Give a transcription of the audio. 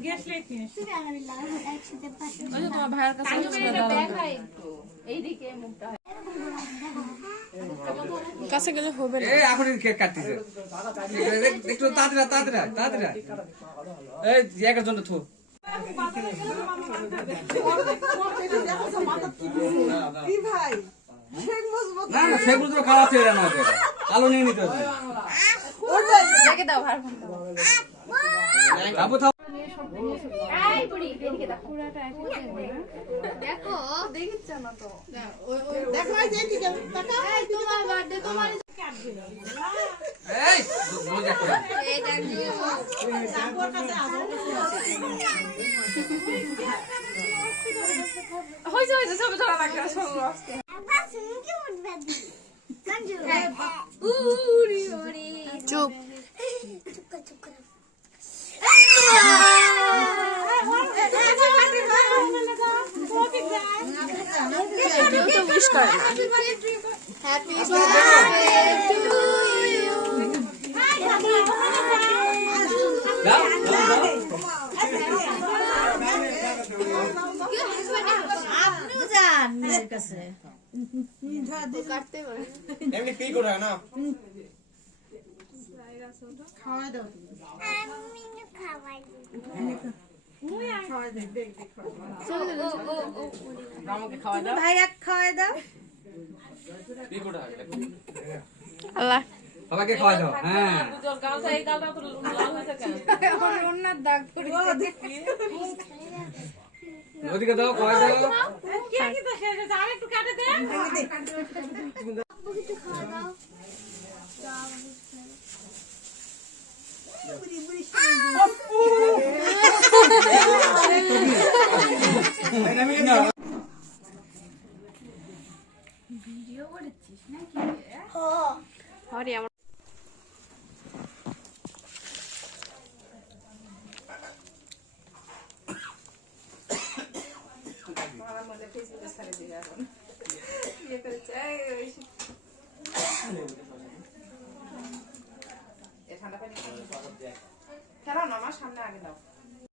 ওই যে তোমার ভাইয়ের কাছে এইদিকে মুখটা কাছে গেলে হবে না। এই এখন কেক কাটতেছে একটু তাড়াতাড়ি এই একের জন্য থু কি ভাই না না সেগুলো তো খাওয়া ছিল না কালো নিয়ে নিতে হবে রেখে দাও ভার ফোন বাবু থাও এই বুড়ি এদিকে দেখো পুরাটা দেখো দেখিছ না তো দেখো এই যে দিকে টাকা এই তোমার বার্থডে তোমার এই বলে দেখো এই দেখো জাগোর কাছে আসো হইছে সব ধরা লাগা সব আজকে উড়ি উড়ি চুপ তো উইশ করে না হ্যাপি বার্থডে টু ইউ দাও আপনিও যান মেয়ের কাছে কাটতে পারে এমনি পি করে না খাওয়া দাও আমি খাওয়াই খাওয়া দে দেখ আমাকে খাওয়া দাও ভাই এক খাওয়া দাও পি করে আল্লাহ বাবাকে খাওয়া দাও হ্যাঁ বুঝল গালটা এই গালটা তো লাল হইছে কেন আমার ওন্নার দাগ পড়েছে ওদিকে দাও খাওয়া দাও কে কি তো শেষ হয়েছে আরেকটু কাটে দে কিছু খাওয়া দাও ভিডিও করেছিস নাকি হরি আমার আমার মধ্যে ফেসবুকে ছাড়ে দিই এখন ইয়ে করেছে